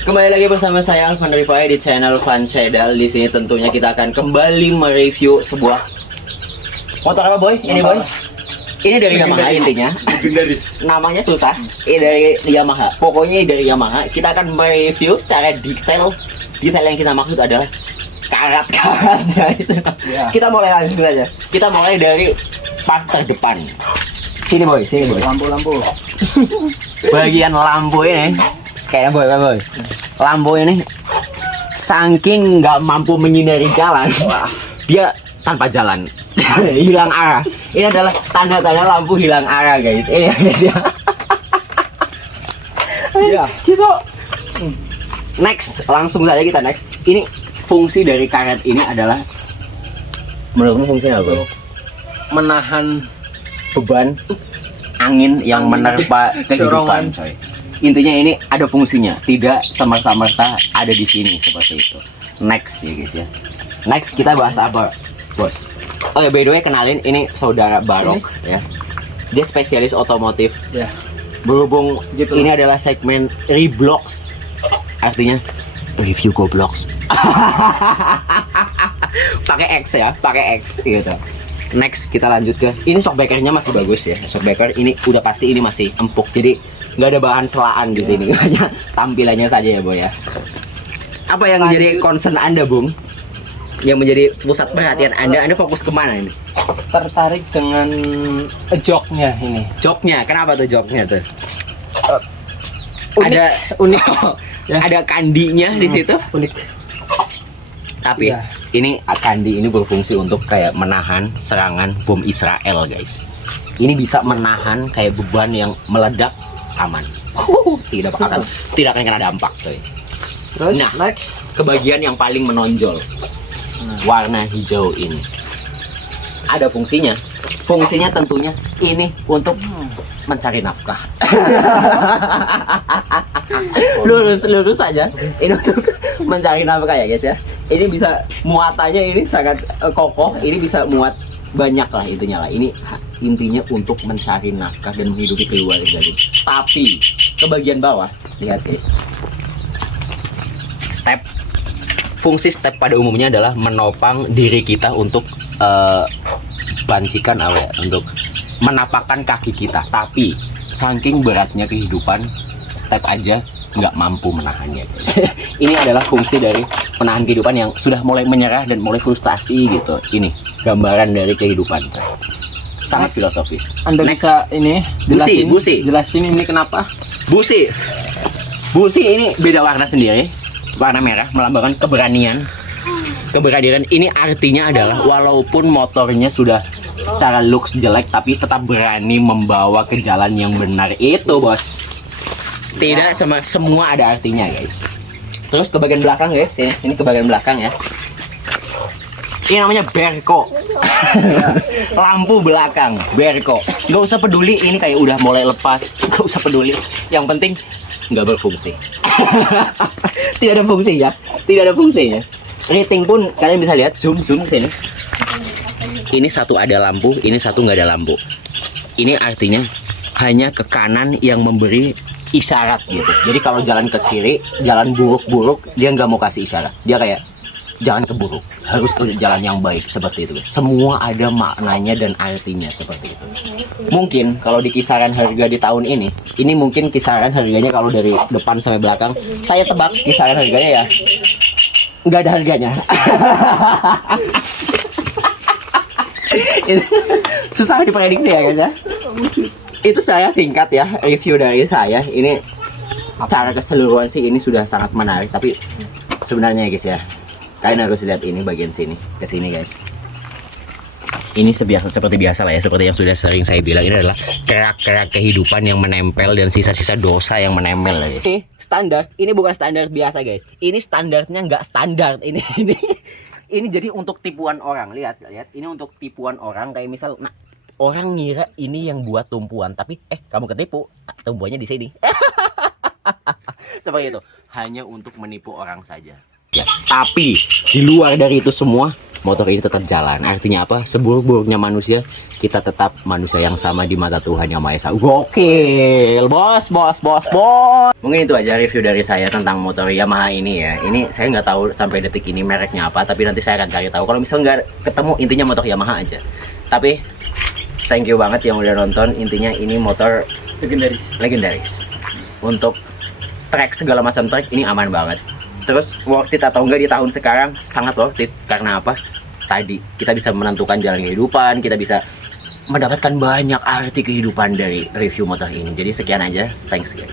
Kembali lagi bersama saya Alvan Rifai di channel Van Chedal. Di sini tentunya kita akan kembali mereview sebuah motor apa boy? Ini boy? Ini dari Yamaha intinya. Legendaris. Namanya susah. Ini dari Yamaha. Pokoknya dari Yamaha. Kita akan mereview secara detail. Detail yang kita maksud adalah karat-karatnya itu. Ya. Kita mulai langsung aja. Kita mulai dari part terdepan. Sini boy, sini boy. Lampu-lampu. Bagian lampu ini kayaknya boy, lampu ini saking nggak mampu menyinari jalan, dia tanpa jalan, hilang arah. Ini adalah tanda-tanda lampu hilang arah guys. Ini ya guys ya. Iya. Gitu. Next, langsung saja kita next. Ini fungsi dari karet ini adalah, menurutmu fungsinya apa? Menahan Beban angin yang menerpa kehidupan, coy. Intinya ini ada fungsinya, tidak semerta-merta ada di sini seperti itu. Next ya guys ya. Next kita bahas apa, bos? Oh ya, by the way kenalin, ini saudara Barok ya. Dia spesialis otomotif. Ya. Berhubung Gitu. ini adalah segmen Reblox, artinya review goblox. Pakai X ya, pakai X gitu. Next kita lanjut ke ini, shockbreakernya masih bagus ya. Shockbreaker ini udah pasti ini masih empuk, jadi nggak ada bahan celaan di sini. Hanya tampilannya saja ya boy ya. Apa yang menjadi concern Anda Bung? Yang menjadi pusat perhatian Anda? Anda fokus kemana ini? Tertarik dengan joknya ini. Joknya, kenapa tuh joknya tuh? Unik, Ada unik. Ya. ada kandinya di situ. Unik. Tapi Iya. ini kandi ini berfungsi untuk kayak menahan serangan bom Israel guys. Ini bisa menahan kayak beban yang meledak aman. Tidak akan kena dampak coy. Terus Nah. next. Ke bagian yang paling menonjol, warna hijau ini ada fungsinya. Fungsinya tentunya ini untuk mencari nafkah. lurus saja. Ini untuk mencari nafkah ya guys ya. Ini bisa muatannya ini sangat kokoh. Ini bisa muat banyak lah intinya lah. Ini intinya untuk mencari nafkah dan menghidupi keluarga gitu. Tapi ke bagian bawah lihat guys. Fungsi step pada umumnya adalah menopang diri kita untuk bancikan apa ya, untuk menapakkan kaki kita. Tapi saking beratnya kehidupan, step aja nggak mampu menahannya guys. Ini adalah fungsi dari penahan kehidupan yang sudah mulai menyerah dan mulai frustasi gitu. Ini gambaran dari kehidupan, sangat filosofis. Anda Next. bisa ini Busi. jelasin ini kenapa? Busi ini beda warna sendiri. Warna merah melambangkan keberanian. Keberanian ini artinya adalah walaupun motornya sudah secara looks jelek, tapi tetap berani membawa ke jalan yang benar. Itu bos. Tidak semua ada artinya guys. Terus ke bagian belakang guys ya. Ini ke bagian belakang ya. Ini namanya Berko. Lampu belakang Berko. Nggak usah peduli ini kayak udah mulai lepas. Nggak usah peduli. Yang penting nggak berfungsi. Tidak ada fungsinya. Tidak ada fungsinya. Rating pun kalian bisa lihat, zoom ke sini. Ini satu ada lampu, ini satu nggak ada lampu. Ini artinya hanya ke kanan yang memberi isyarat gitu. Jadi kalau jalan ke kiri, jalan buruk-buruk, dia nggak mau kasih isyarat. Dia kayak jangan ke buruk, harus ke jalan yang baik seperti itu. Semua ada maknanya dan artinya seperti itu. Mungkin kalau di kisaran harga di tahun ini mungkin kisaran harganya kalau dari depan sampai belakang, saya tebak kisaran harganya ya nggak ada harganya. Susah diprediksi ya guys ya. Itu saya singkat ya review dari saya. Ini secara keseluruhan sih ini sudah sangat menarik, tapi sebenarnya guys ya, kalian harus lihat ini bagian sini ke sini guys. Ini seperti biasa lah ya, seperti yang sudah sering saya bilang, ini adalah kerak-kerak kehidupan yang menempel dan sisa-sisa dosa yang menempel guys. Ini standar, ini bukan standar biasa guys. Ini standarnya nggak standar. Ini jadi untuk tipuan orang. Lihat, ini untuk tipuan orang kayak misal, nah orang ngira ini yang buat tumpuan, tapi kamu ketipu, tumpuannya di sini. Seperti itu, hanya untuk menipu orang saja. Ya, Tapi di luar dari itu semua, motor ini tetap jalan. Artinya apa? Seburuk-buruknya manusia, kita tetap manusia yang sama di mata Tuhan Yang Maha Esa. Gokil, bos. Mungkin itu aja review dari saya tentang motor Yamaha ini ya. Ini saya nggak tahu sampai detik ini mereknya apa, tapi nanti saya akan cari tahu. Kalau misalnya nggak ketemu, intinya motor Yamaha aja. Tapi thank you banget yang udah nonton. Intinya ini motor legendaris. Untuk track segala macam track ini aman banget. Terus worth it atau enggak di tahun sekarang, sangat worth it. Karena apa? Tadi kita bisa menentukan jalan kehidupan, kita bisa mendapatkan banyak arti kehidupan dari review motor ini. Jadi sekian aja, thanks guys.